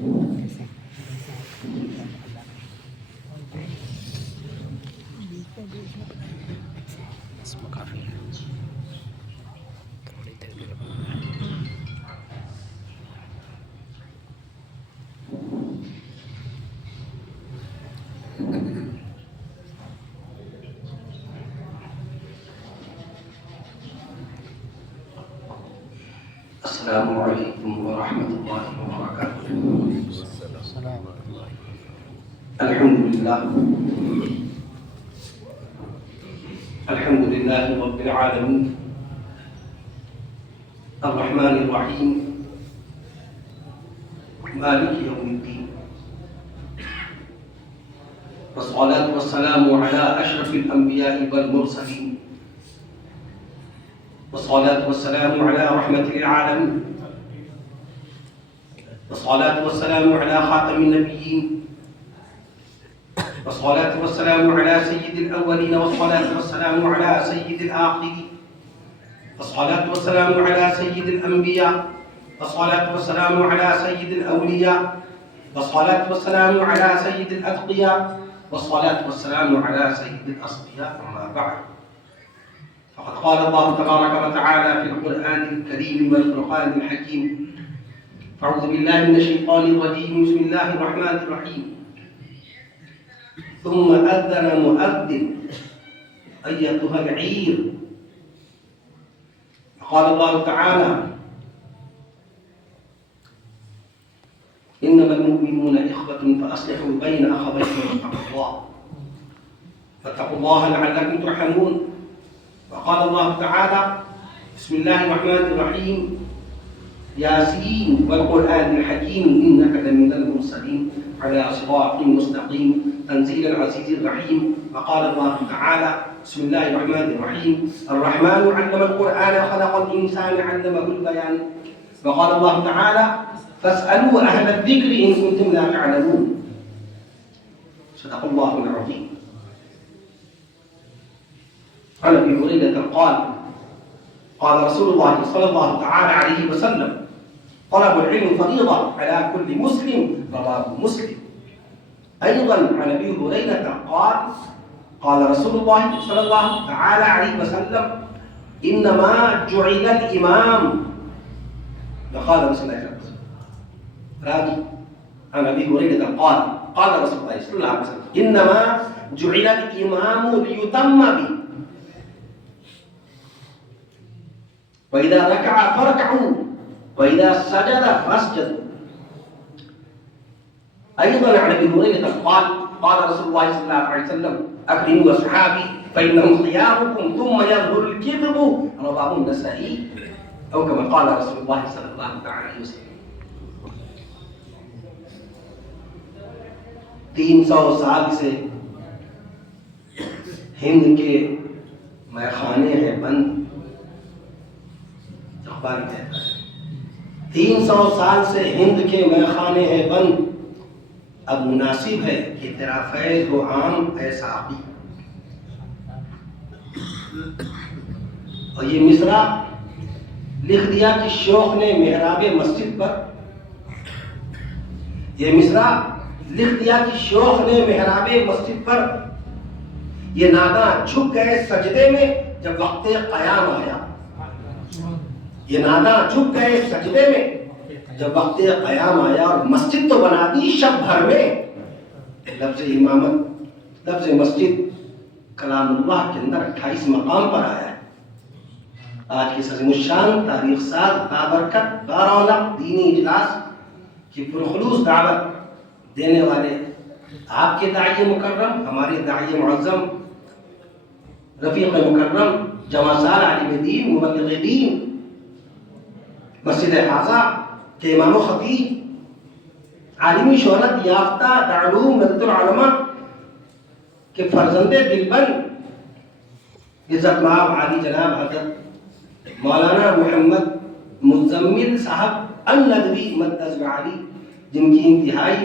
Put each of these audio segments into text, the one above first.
اس میں کافی ہے، تھوڑی دیر کے بعد السلام علیکم ورحمۃ اللہ وبرکاتہ۔ الحمد للہ رب العالمین الرحمن الرحیم مالک یوم الدین، والصلاة والسلام على أشرف الأنبياء والمرسلين، والصلاة والسلام على رحمة للعالمين، والصلاة والسلام على خاتم النبيين، والصلاة والسلام على سيد الأولين، والصلاة والسلام على سيد الآخرين، والصلاة والسلام على سيد الأنبياء، والصلاة والسلام على سيد الأولياء، والصلاة والسلام على سيد الأتقياء، والصلاة والسلام على سيد الأصفياء. أما بعد، فقد قال الله تبارك وتعالى في القرآن الكريم والفرقان الحكيم: أعوذ بالله من الشيطان الرجيم، بسم الله الرحمن الرحيم. ثم أذن مؤذن أيتها العير. قال الله تعالى: إنما المؤمنون إخوة فأصلحوا بين أخويكم واتقوا الله لعلكم ترحمون. وقال الله تعالى: بسم الله الرحمن الرحيم، ياسين والقرآن الحكيم إنك لمن المرسلين على صراط مستقيم تنزيل العزيز الرحيم. وقال الله تعالى: بسم الله الرحمن الرحيم، الرحمن علم القرآن خلق الإنسان علمه البيان. وقال الله تعالى: فاسألوا أهل الذكر إن كنتم لا تعلمون. صدق الله العظيم. عن أبي هريرة قال: قال رسول الله صلى الله تعالى عليه وسلم: طلب العلم فريضة على كل مسلم. رواه مسلم. أيضا عن أبي هريرة قال: قال رسول الله صلى الله تعالى عليه وسلم: إنما جعل الإمام. وقال رسول الله راوي عن أبي هريرة قال: قال رسول الله صلى الله عليه وسلم: إنما جعل الإمام ليتم به، وإذا ركع فاركعوا، وإذا سجد فاسجدوا. أيضا عن أبي هريرة قال: قال رسول الله صلى الله عليه وسلم: أكرموا أصحابي فإنهم خياركم ثم يظهر الكذب. رواه النسائي، أو كما قال رسول الله صلى الله عليه وسلم. 300 سال سے ہند کے میخانے ہیں بند. اخبار کہتا ہے 300 سال سے ہند کے میخانے ہیں بند، اب مناسب ہے کہ تیرا فیض ہو عام اے ساقی. اور یہ مصرع لکھ دیا کہ شوخ نے محراب مسجد پر، یہ مصرع لکھ دیا کہ شوخ نے محراب مسجد پر، یہ ناداں جھک گئے سجدے میں جب وقت قیام آیا. یہ ناداں جھک گئے سجدے میں جب وقت قیام آیا، اور مسجد تو بنا دی شب بھر میں. لفظ امامت، لفظ مسجد کلام اللہ کے اندر 28 مقام پر آیا ہے. آج کی عظیم الشان تاریخ ساز بابرکت بارونق دینی اجلاس کی پرخلوص دعوت دینے والے آپ کے داعی مکرم، ہمارے داعی معظم، رفیق مکرم، جماسار عالم دین، مبلغ دین، مسجد حاضہ کے امام و خطیب، عالمی شہرت یافتہ دارالعلوم مدت العلماء کے فرزند دلبند، عزت مآب عالی جناب حضرت مولانا محمد مزمل صاحب الندوی مدد عالی، جن کی انتہائی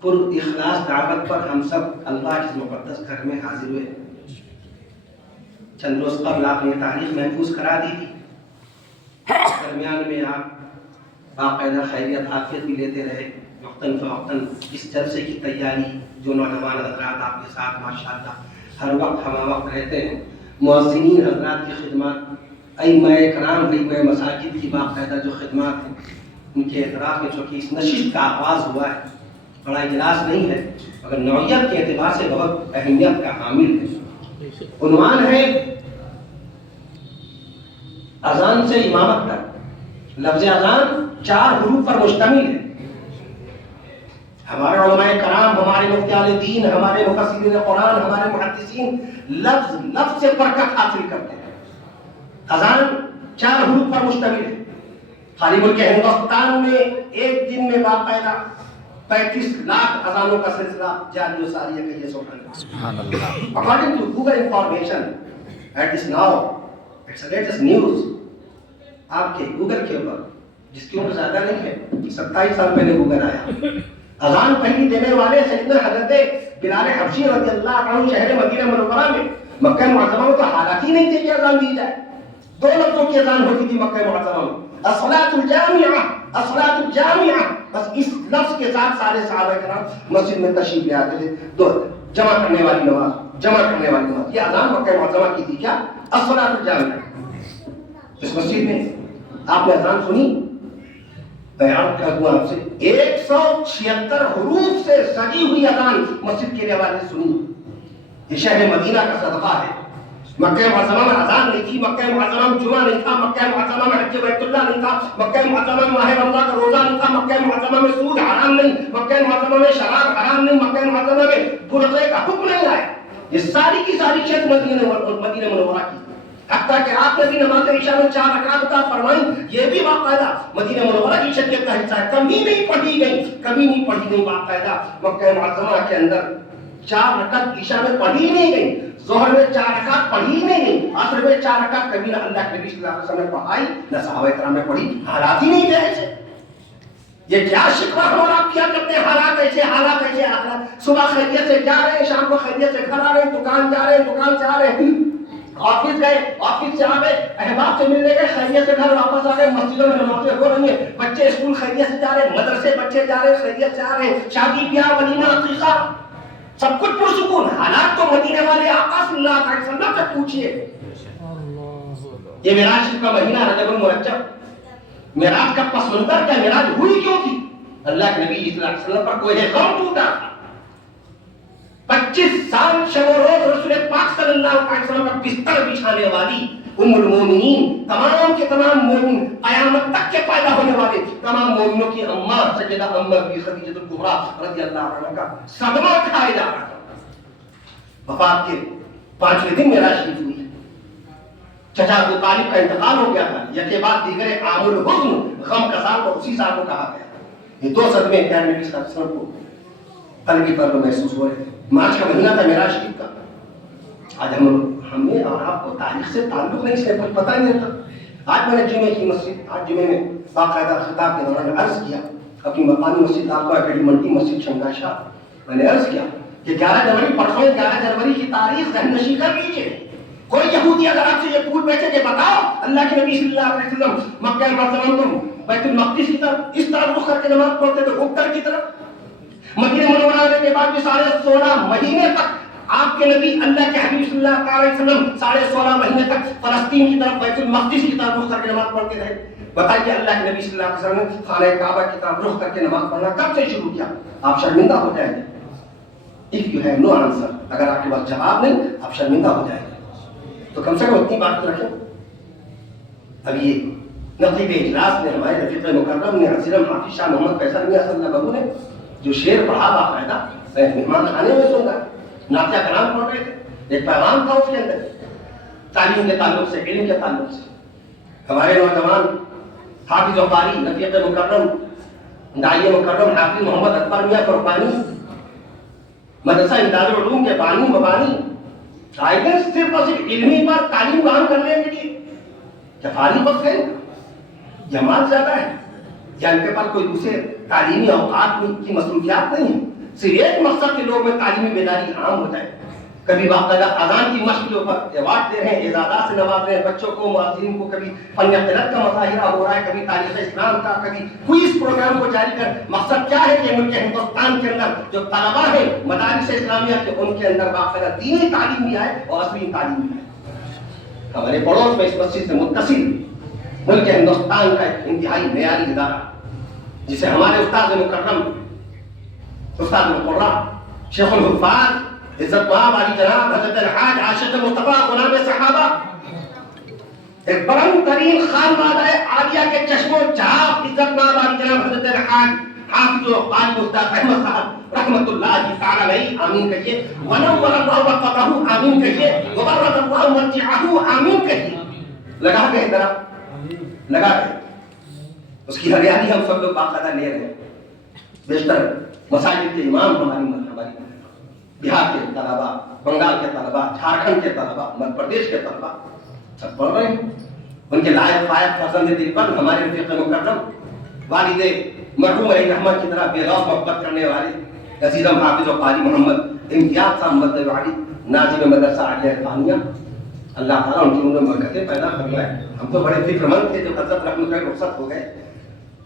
پر اخلاص دعوت پر ہم سب اللہ کے مقدس گھر میں حاضر ہوئے. چند روز قبل آپ نے تاریخ محفوظ کرا دی تھی. درمیان میں آپ باقاعدہ خیریت عافیت بھی لیتے رہے وقتاً فوقتاً اس جلسے کی تیاری جو نوجوان حضرات آپ کے ساتھ ماشاءاللہ ہر وقت ہم وقت رہتے ہیں، مؤذنین حضرات کی خدمات، ائمہ کرام ائمہ مساجد کی باقاعدہ جو خدمات ہیں، ان کے اعتراف میں چونکہ اس نشست کا آغاز ہوا ہے، بڑا اجلاس نہیں ہے مگر نوعیت کے اعتبار سے بہت اہمیت کا حامل ہے۔ عنوان ہے اذان سے امامت تک۔ لفظ اذان 4 حروف پر مشتمل ہے۔ ہمارے علماء کرام، ہمارے مفتی اہل دین، ہمارے مفسرین قرآن، ہمارے محدثین لفظ سے برکت حاصل کرتے ہیں۔ اذان 4 حروف پر مشتمل ہے۔ خالی ملک ہندوستان میں ایک دن میں باقاعدہ 35 لاکھ اذانوں کا سلسلہ جاری و ساری ہے۔ کہیے سبحان اللہ۔ According to Google information at this now, it's the latest news، آپ کے گوگل کے اوپر جس کی عمر زیادہ نہیں ہے، 27 سال پہلے گوگل آیا، اذان پہلی دینے والے سیدنا حضرت بلال حبشی رضی اللہ عنہ شہر مدینہ منورہ میں مکہ معظمہ میں تو حالات ہی نہیں تھے کہ اذان دی جائے۔ 2 لفظوں کی اذان ہوتی تھی مکہ معظمہ میں، الصلاۃ الجامعہ، الصلاۃ الجامعہ، بس اس لفظ کے ساتھ سارے صحابہ کرام مسجد میں تشریف لے آتے تھے، 2 جمع کرنے والی نماز، جمع کرنے والی نماز۔ یہ اذان مکہ معظمہ کی تھی کیا؟ الصلاۃ الجامعہ۔ اس مسجد میں آپ نے اذان سنی؟ بیان کر دوں آپ سے، 176 حروف سے سجی ہوئی اذان مسجد کے حوالے سے سنی۔ یہ شہر مدینہ کا صدقہ ہے۔ مکہ معظمہ میں اذان نہیں تھی، مکہ معظمہ میں جمعہ نہیں تھا، مکہ معظمہ میں حج بیت اللہ نہیں تھا، مکہ معظمہ میں ماہ رمضان کا روزہ نہیں تھا، مکہ معظمہ میں سود حرام نہیں، مکہ معظمہ میں شراب حرام نہیں، مکہ معظمہ میں برقعے کا حکم نہیں آیا۔ یہ ساری کی ساری چیز مدینہ منورہ کی، حتیٰ کہ آپ نے بھی نماز عشاء میں 4 رکعت عطا فرمائی، یہ بھی باقاعدہ مدینہ منورہ کی شریعت کا حصہ ہے۔ کبھی نہیں پڑھی گئی باقاعدہ مکہ معظمہ کے اندر 4 رکعت عشاء میں پڑھی نہیں گئی، ظہر میں 4 رکعت پڑھی نہیں گئی، عصر میں 4 رکعت کبھی نہ اللہ کے نبی صلی اللہ علیہ وسلم نے پڑھائی نہ صحابہ کرام نے پڑھی۔ حالات ہی نہیں تھے ایسے۔ یہ کیا شکوہ ہمارا آپ کیا کرتے ہیں؟ حالات ایسے، حالات ایسے، حالات۔ صبح خیریت سے جا رہے ہیں، شام کو خیریت سے گھر آ رہے ہیں، دکان جا رہے ہیں، دکان سے آ رہے ہیں، آفس گئے، آفس سے آ گئے، احباب سے ملنے گئے، خیریت سے گھر واپس آ گئے، مسجدوں میں نمازیں ہو رہی ہیں، بچے اسکول خیریت سے جا رہے ہیں، مدرسے بچے جا رہے ہیں، خیریت سے آ رہے ہیں، شادی بیاہ ولیمہ عقیقہ سب کچھ پرسکون۔ حالات تو مدینے والے آقا صلی اللہ علیہ وسلم سے پوچھئے۔ یہ معراج کا مہینہ رجب المرجب، معراج کا پس منظر کیا؟ معراج ہوئی کیوں تھی؟ اللہ کے نبی صلی اللہ علیہ وسلم پر کوئی غم ٹوٹا تھا۔ 25 سال شب و روز رسول پاک صلی اللہ علیہ وسلم کا بستر بچھانے والی ام المومنین، تمام کے تمام مومن، قیامت تک کے پیدا ہونے والے تمام مومنوں کی اماں سیدہ ام خدیجہ الکبریٰ رضی اللہ عنہا کا صدمہ اٹھایا جا رہا تھا۔ وفات کے 5ویں دن معراج شریف ہوئی، چچا ابو طالب کا انتقال ہو گیا تھا، یکے بعد دیگر عام الحزن، غم کا سال، کو اسی سال کو کہا گیا۔ یہ 2 صدمے پیارے نبی صلی اللہ علیہ وسلم کو قلبی پر محسوس ہو رہے تھے۔ مارچ کا مہینہ تھا معراج شریف کا۔ آج ہمیں اور آپ کو تاریخ سے تعلق نہیں، سے کچھ پتہ نہیں ہوتا۔ آج میں نے جمعے کی مسجد، آج جمعے میں باقاعدہ خطاب کے دوران عرض کیا اپنی مقامی مسجد آپ کو بڑی منڈی مسجد شمگا شاہ، میں نے عرض کیا کہ 11 جنوری پرسوں 11 جنوری کی تاریخ ذہن نشین کر لیجیے۔ کوئی یہودی اگر آپ سے یہ پوچھ بیٹھے کہ بتاؤ اللہ کے نبی صلی اللہ علیہ وسلم مکہ معظمہ تم بیت المقدس کی طرف اس طرح رخ کر کے نماز پڑھتے تھے، اتر کی طرف، مدینہ منورہ آنے کے بعد بھی 16.5 مہینے تک آپ کے نبی اللہ کے حبیب صلی اللہ علیہ وسلم 16.5 مہینے تک فلسطین کی طرف بیت المقدس کی طرف رخ کر کے نماز پڑھتے رہے۔ بتائیے اللہ کے نبی صلی اللہ علیہ وسلم نے خانہ کعبہ کی طرف رخ کر کے نماز پڑھنا کب سے شروع کیا؟ آپ شرمندہ ہو جائیں گے۔ If you have no answer، اگر آپ کے پاس جواب نہیں آپ شرمندہ ہو جائیں گے، تو کم سے کم اتنی بات تو رکھیں۔ اب یہ نقیب اجلاس نے ہمارے رفیق مکرم نے حضرت حافظ شاہ محمد فیصل میاں صلی اللہ بابو نے جو شعر پڑھا باقاعدہ مہمان خانے میں سن رہا، نعتیہ کلام پڑھ رہے تھے، ایک پیغام تھا اس کے اندر تعلیم کے تعلق سے، علم کے تعلق سے۔ ہمارے نوجوان حافظ و قاری رفیق مکرم داعی مکرم حافظ محمد اکبر میاں فرقانی مدرسہ امداد العلوم کے بانی مبانی آئے گئے صرف اور صرف علمی پر تعلیم قائم کرنے کے لیے۔ کیا فارغ وقت ہے؟ جماعت زیادہ ہے یا ان کے پاس کوئی دوسرے تعلیمی اوقات کی مصروفیات نہیں ہے؟ صرف ایک مقصد کے لوگ میں تعلیمی بیداری عام ہو جائے۔ کبھی باقاعدہ اذان کی مشق کے اوپر ایوارڈ دے رہے ہیں، اعزازات سے نواز رہے ہیں بچوں کو، مؤذنین کو، کبھی فن قرأت کا مظاہرہ ہو رہا ہے، کبھی تاریخ اسلام کا، کبھی کوئز پروگرام کو جاری کر. مقصد کیا ہے کہ ملک ہندوستان کے اندر جو طلبا ہیں مدارس اسلامیہ کے، ان کے اندر باقاعدہ دینی تعلیم بھی آئے اور عصری تعلیم بھی آئے. ہمارے پڑوس میں اس مسجد سے متصل ملک ہندوستان کا ایک انتہائی معیاری ادارہ جسے ہمارے استاد مکرم، استاد مقرر، شیخ الحفاظ، عزت مآب علی جناب حضرت الحاج عاشق مصطفیٰ غلام صحابہ، ایک بلند ترین خانوادہ عالیہ کے چشم و چاپ، عزت مآب علی جناب حضرت الحاج حافظ و قاری مصطفیٰ احمد صاحب رحمۃ اللہ تعالی علیہ، آمین کہیے. ونور اللہ وقتہ، آمین کہیے. وبرد اللہ مرجعہ، آمین کہیے. لگا گئے درخت، لگا گئے، اس کی ہریالی ہم سب لوگ باقاعدہ لے رہے ہیں. بیشتر مساجد کے امام ہماری بہار کے طلبا، بنگال کے طلبا، جھارکھنڈ کے طلبا، مدھیہ پردیش کے طلبا سب پڑھ رہے ہیں. ان کے لائق فائق فرزند دل پر ہمارے رفیق مکرم والد مرحوم علیہ رحمت کی طرح بے لوث محبت کرنے والے عزیزم حافظ و قاری محمد امتیاز صاحب مدنی والی ناظم مدرسہ عالیہ ثانیہ، اللہ تعالیٰ ان کی انہوں نے برکتیں پیدا فرمائے. ہم تو بڑے فکر مند تھے جب حضرت رحمۃ اللہ رخصت ہو گئے.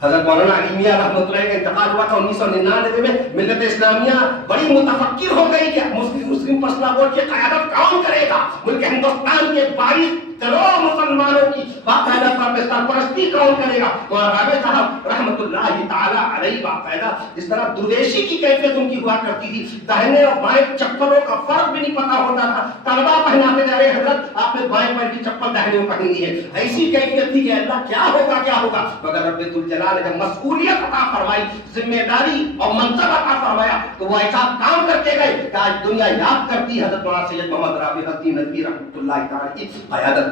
حضرت مولانا علی میاں رحمۃ اللہ کا انتقال ہوا تھا 1999 میں. ملت اسلامیہ بڑی متفکر ہو گئی کہ مسلم فیصلہ بورڈ کی قیادت کون کرے گا، ملک ہندوستان کے 22 کروڑ مسلمانوں کی باقاعدہ سرپرستی کون کرے گا. مولانا رابع صاحب رحمۃ اللہ تعالی علیہ باقاعدہ اس طرح درویشی کی کیفیت ان کی ہوا کرتی تھی، داہنے اور بائیں چپلوں کا فرق بھی نہیں پتا ہوتا تھا. طلبا پہناتے جا رہے، حضرت آپ نے بائیں پیر کی چپل داہنے میں پہنی ہے. ایسی کیفیت تھی کہ اللہ کیا ہوگا کیا ہوگا. مگر رب الجلال نے جب مسئولیت عطا فرمائی، ذمہ داری اور منصب عطا فرمایا تو وہ ایسا کام کرتے گئے کہ آج دنیا یاد کرتی ہے حضرت مولانا سید محمد رابع الدین ندوی رحمۃ اللہ تعالی کی قیادت.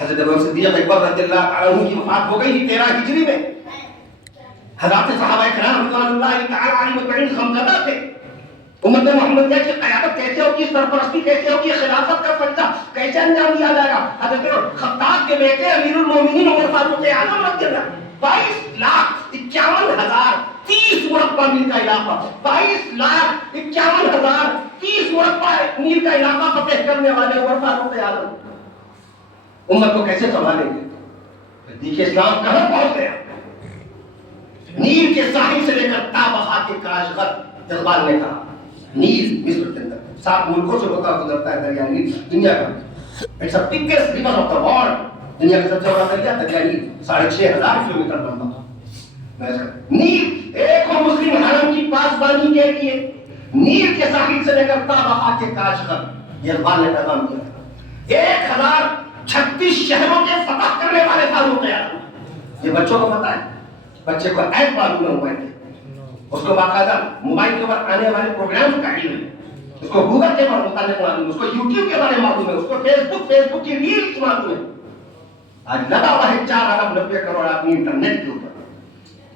حضرت ابو صدیق اکبر رضی اللہ تعالی عنہ کی وفات ہو گئی 13 ہجری میں. حضرات صحابہ کرام رضوان اللہ تعالی علیہم اجمعین غمزدہ تھے. امت محمدیہ کی قیادت کیسے ہوگی، سرپرستی کیسے ہوگی، خلافت کا فریضہ کیسے انجام دیا جائے گا. حضرت خطاب کے بیٹے امیر المومنین عمر فاروق اعظم رضی اللہ 22,51,030 مربع میل کا علاقہ، 22,51,030 مربع میل کا علاقہ فتح کرنے والے عمر فاروق اعظم امت کو کیسے سنبھالیں گے. دیکھیے اسلام کہاں پہنچ گیا. نیل کے ساحل سے لے کر تابخا کے کاشغر، اقبال نے کہا نیل مصر کے اندر 7 ملکوں سے ہوتا گزرتا ہے دریا نیل. دنیا کا it's a biggest river of the world, دنیا کا سب سے بڑا دریا دریا نیل، 6,500 کلومیٹر لمبا. نیل ایک اور مسلم حرم کی پاسبانی کے لیے نیل کے ساحل سے لے کر تابخا کے کاشغر، یہ اقبال نے پیغام دیا. 1,036 شہروں کے فتح کرنے والے فاروق اعظم. یہ بچوں کو پتا ہے، بچے کو ایپ معلوم ہے موبائل کے، اس کو باقاعدہ موبائل کے اوپر آنے والے پروگرام کا علم ہے، اس کو گوگل کے متعلق معلوم ہے، اس کو یوٹیوب کے بارے میں معلوم ہے، اس کو فیس بک کی ریلز معلوم ہے. آج لگا ہوا ہے 4,90,00,000,000 آدمی انٹرنیٹ کے اوپر،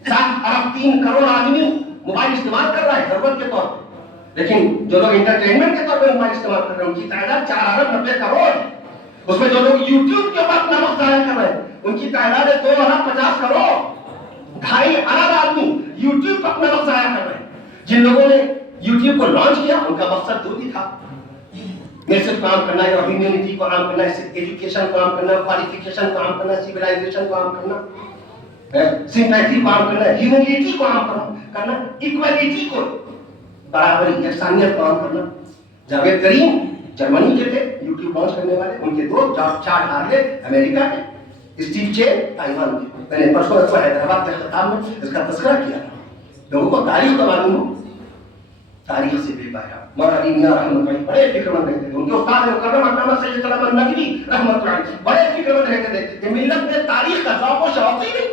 7,03 کروڑ آدمی موبائل استعمال کر رہا ہے ضرورت کے طور پر. لیکن جو لوگ انٹرٹینمنٹ کے طور پر موبائل استعمال کر رہے ہیں ان کی تعداد 4,90,00,000,000. اس میں جو لوگ یوٹیوب کے اوپر اپنا وقت ضائع کر رہے ہیں ان کی تعداد ہے 2,50,00,000,000. 2.5 ارب آدمی یوٹیوب پر اپنا وقت ضائع کر رہے ہیں. جن لوگوں نے یوٹیوب کو لانچ کیا ان کا مقصد دو ہی تھا، میسج کو عام کرنا ہے، ہیومینٹی کو عام کرنا ہے، ایجوکیشن کو عام کرنا ہے، کوالیفیکیشن کو عام کرنا ہے، سویلائزیشن کو عام کرنا، سمپیتھی کو عام کرنا ہے، ہیومینٹی کو عام کرنا، ایکوالٹی کو، برابری، یکسانیت کو عام کرنا. جاوید کریم جرمنی کے تھے یوٹیوب لانچ کرنے والے، ان کے دو چارلز ہارلے امریکہ کے، اسٹیو چین تائیوان کے. میں نے پرسوں حیدرآباد کے خطاب میں اس کا تذکرہ کیا تھا. لوگوں کو تاریخ کا معلوم ہو، تاریخ سے بے بایا. مولانا علی میاں رحمۃ اللہ بڑے فکر مند رہتے تھے. ان کے استاد مکرم علامہ سید سلام النقوی رحمۃ اللہ بڑے فکر مند رہتے تھے کہ ملت میں تاریخ کا ذوق و شوق ہی نہیں.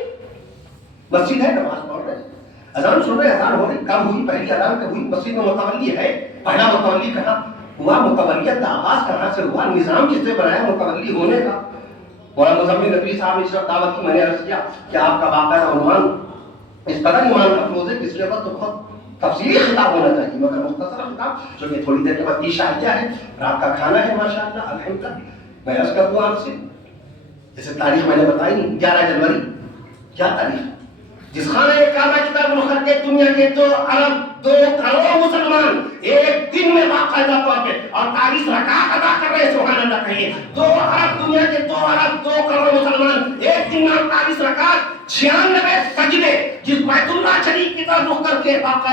مسجد ہے، نماز پڑھ رہے، اذان سن رہے، اذان ہو رہی، کب ہوئی پہلی اذان کب ہوئی، مسجد میں متولی ہے، پہلا متولی کہاں ہوا، متولیت کا آغاز کہاں سے ہوا، نظام کس نے بنایا متولی ہونے کا. مولانا مزمل نبی صاحب نے اس وقت دعوت کی، میں نے عرض کیا کہ آپ کا باقاعدہ عنوان اس قدر ایمان کا فروز ہے کہ اس کے بعد تو بہت تفصیلی خطاب ہونا چاہیے، مگر مختصر خطاب چونکہ تھوڑی دیر کے بعد عشاء ہے، رات کا کھانا ہے ماشاءاللہ الحمدللہ. میں عرض کرتا ہوں آپ سے، جیسے تاریخ میں نے بتائی نہیں، 11 جنوری کیا تاریخ، جس خانہ کعبہ کتاب الخط کر کے دنیا کے 2 ارب 2 کروڑ مسلمان ایک دن میں باقاعدہ طور پہ اور 40 رکعت ادا کر رہے ہیں، سبحان اللہ کہیے. 2 ارب دنیا کے 2 ارب 2 کروڑ مسلمان ایک دن میں 40 رکعت 96 سجدے جس بیت اللہ شریف کی طرف رخ کر کے باقاعدہ